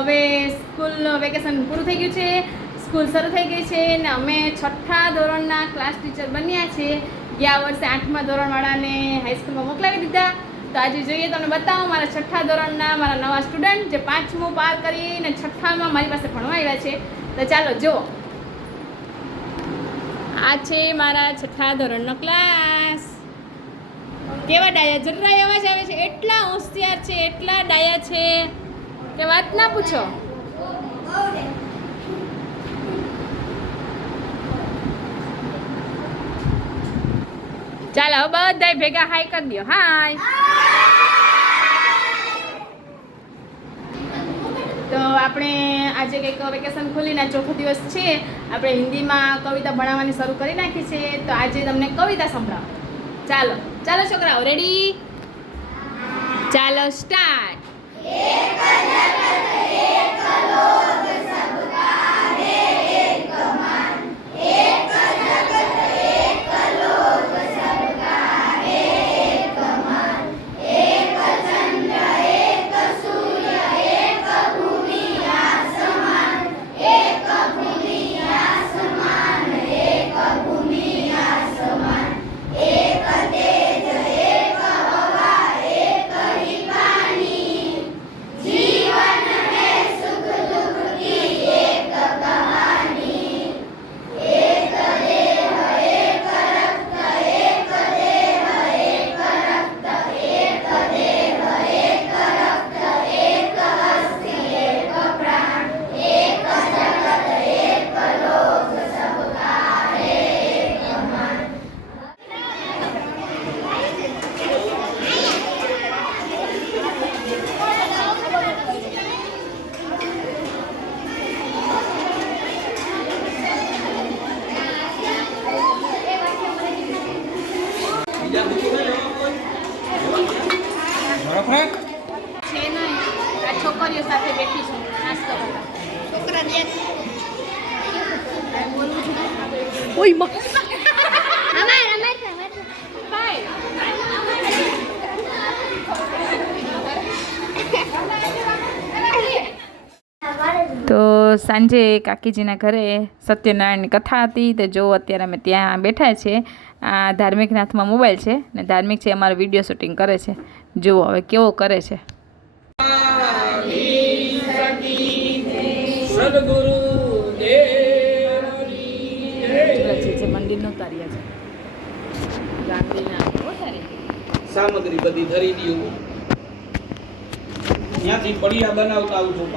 હવે સ્કૂલનું વેકેશન પૂરું થઈ ગયું છે, સ્કૂલ શરૂ થઈ ગઈ છે ને અમે 6થા ધોરણના ક્લાસ ટીચર બન્યા છીએ. ગયા વર્ષે 8મા ધોરણવાળાને હાઈસ્કૂલમાં મોકલાવી દીધા. તો આજે જોઈએ તમને બતાવું મારા 6થા ધોરણના મારા નવા સ્ટુડન્ટ જે 5મું પાર કરીને 6થામાં મારી પાસે ભણવા આવ્યા છે. તો ચાલો જુઓ, આ છે મારા 6થા ધોરણનો ક્લાસ. કેવા ડાયા, જરા અવાજ આવે છે, એટલા હોશિયાર છે, એટલા ડાયા છે કે વાત ના પૂછો. ચાલો હવે બધાય ભેગા હાય કરી દો. હાય. તો આપણે આજે કંઈક વેકેશન ખોલીને 4થો દિવસ છે, આપણે હિન્દીમાં કવિતા ભણાવવાની શરૂ કરી નાખી છે. તો આજે તમને કવિતા સંભળાવો. ચાલો ચાલો છોકરાઓ, રેડી? ચાલો સ્ટાર્ટ. છે ને આ છોકરીઓ સાથે બેઠી છું નાસ્તો કરવા. છોકરા દે બોલવું છું. ઓય માં તો સાંજે કાકીજીના ઘરે સત્યનારાયણની કથા હતી. તો જો અત્યારે અમે ત્યાં બેઠા છે. આ ધાર્મિકના હાથમાં મોબાઈલ છે ને ધાર્મિક છે અમારો વિડીયો શૂટિંગ કરે છે. જુઓ હવે કેવો કરે છે. જે મંદિરનો ઉતાર્યા છે ગાંધીના સામગ્રી બધી ધરી દીધું. ત્યાંથી પડિયા બનાવતા આવું છું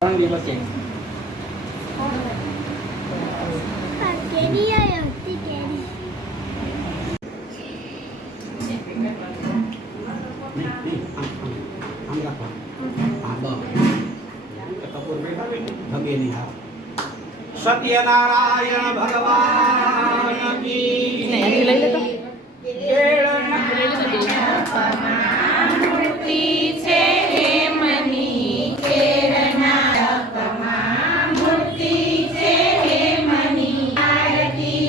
3 દિવસ છે. કેરી આયા હતી કેરી. સત્યનારાયણ ભગવાન કી લઈ લે તો મૂર્તિ છે હે મની આરતી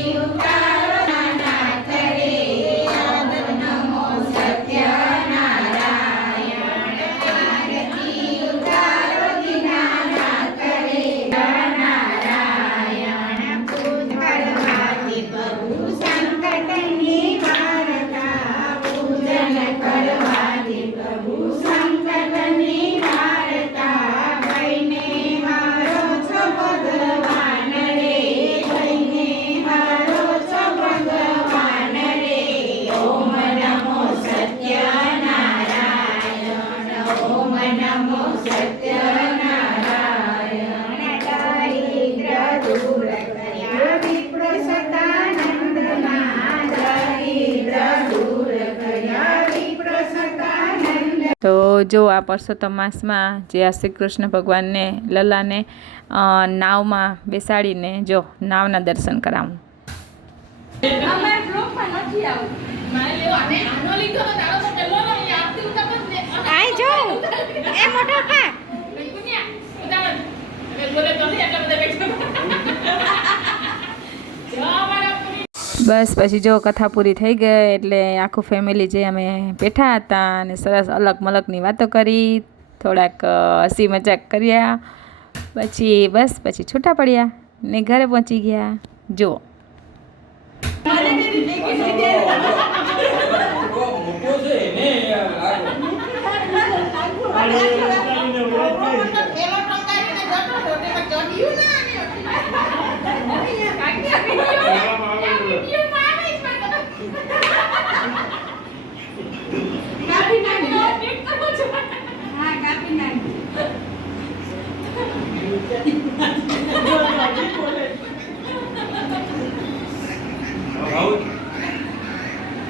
તો જો આ પરસોત્તમ માસમાં જે આ શ્રી કૃષ્ણ ભગવાનને લલાને નાવમાં બેસાડીને જો નાવના દર્શન કરાવું. અમારા બ્લોગમાં નથી આવું. મારે લેવો આને આનો લીધો તો તારો તો પેલો નો એ આપતી ઉતાર ને આઈ જો એ મોટા પા કુનિયા ઉતાર હવે બોલે તો નહીં આટલા બધા બેઠો જો અમારા બસ પછી જો કથા પૂરી થઈ ગઈ એટલે આખું ફેમિલી જે અમે બેઠા હતા અને સરસ અલગ મલકની વાતો કરી, થોડાક હસી મજાક કર્યા, પછી છૂટા પડ્યા ને ઘરે પહોંચી ગયા. જો મોટો છે ને પેલો ટંકારીને જતો તો તેમાં ચડ્યું ના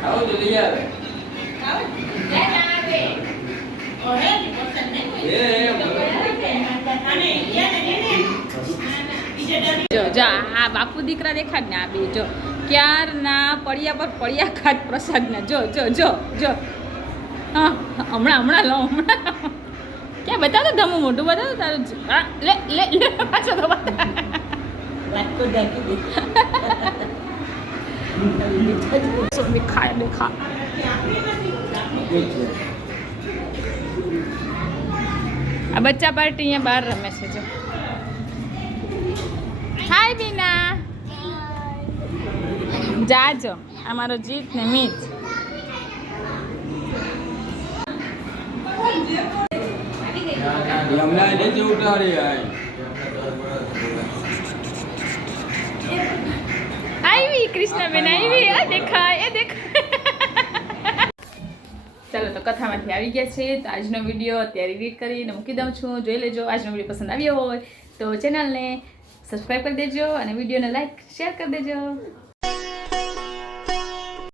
આવો તો લઈ આવે જો જો આ બાપુ દીકરા દેખાડ ને આ બે જો ક્યારના પડ્યા પર પડ્યા ખાટ પ્રસાદના. જો જો જો જો હા હમણાં લો ક્યાં બતાવો ધમું મોઢું બતાવો તારું. હા લે લે લે પાછો તો ખાય દેખા. આ બચ્ચા પાર્ટી અહીંયા બહાર રમે છે. જો હાય બીના જાજો અમારો જીત ને મીત. હમણાં નથી ઉતારી આવી કૃષ્ણબેન આવી. એ દેખાય એ દેખાય. ચાલો તો કથામાંથી આવી ગયા છે તો આજનો વિડીયો અત્યારે એડિટ કરીને મૂકી દઉં છું. જોઈ લેજો. આજનો વિડીયો પસંદ આવ્યો હોય તો ચેનલને સબસ્ક્રાઈબ કરી દેજો અને વિડીયોને લાઈક શેર કરી દેજો.